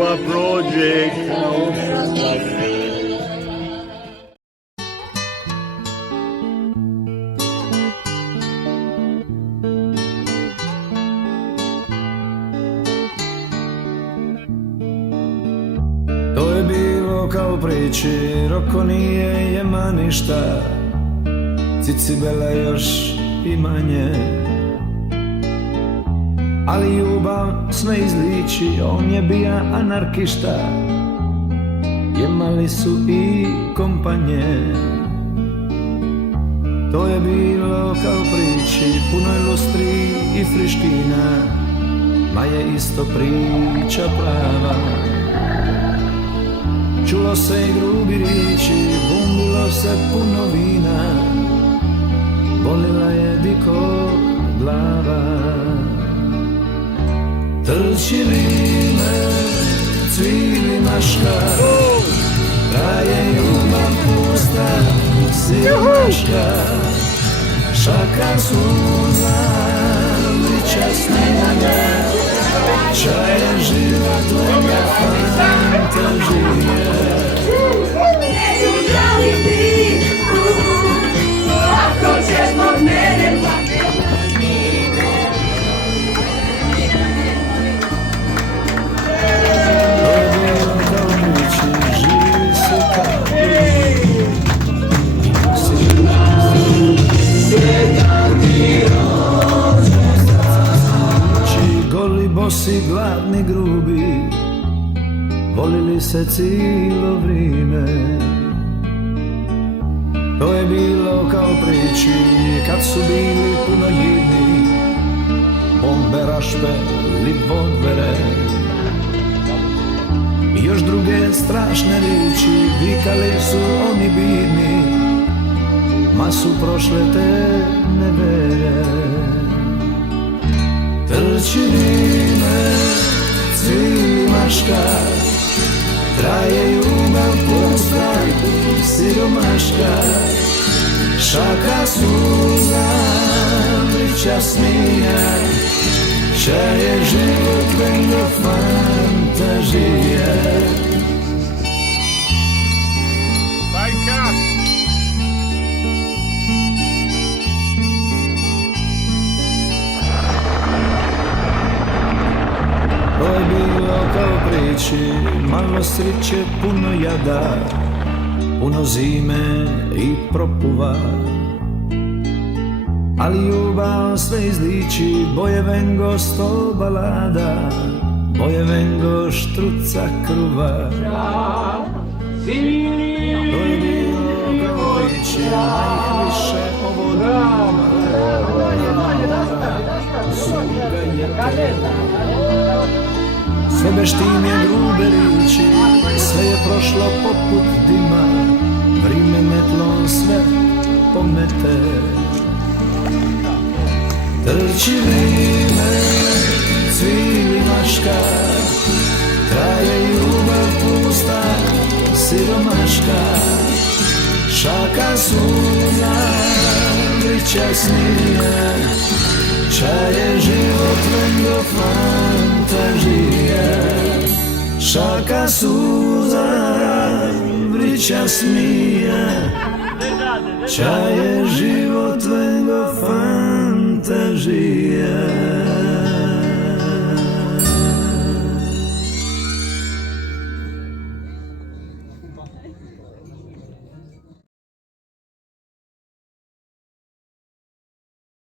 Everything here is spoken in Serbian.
ljubav prođe kao mrak. To je bilo kao priči, Roko nije jema ništa, Cicibela još i manje. Ali ljubav sve izliči, on je bija anarkišta, jemali su i kompanje. To je bilo kao priči, puno je lustri i friškina, ma je isto priča prava. Čulo se i grubi riči, bumbilo se puno vina, bolila je diko glava. Trčili me, cvili maška, traje ljubav pusta, siromaška, šaka suza, liča snimanja, čaja život, moja fantazija. Ako ćeš zbog mene goli, bosi, gladni, grubi, volili se cijelo vrijeme. To je bilo kao priči, kad su bili puno jedni, bombe, rašpe, libodvere. I još druge strašne riči, vikali su oni bidni, ma su prošle te nevere. Trčili me, cvili maška, traje ljubav pusta, siromaška, šaka suza, liča smija, čaje život, vengo fantazija. To je bilo kao priči, malo sreće, puno jada, puno zime i propuva. Ali ljubav sve izliči, boje vengo sto balada, boje vengo štruca kruva. To je bilo kao priči, ma ih više ovo dima, sve beštine, grube riči, sve je prošlo poput dima, vrime metlom sve pomete. Trčili me, cvili maška, traje ljubav pusta, siromaška, šaka suza, liča snija, čaje život, vengo fantazija. Šaka suza, vrića smija, čaje život.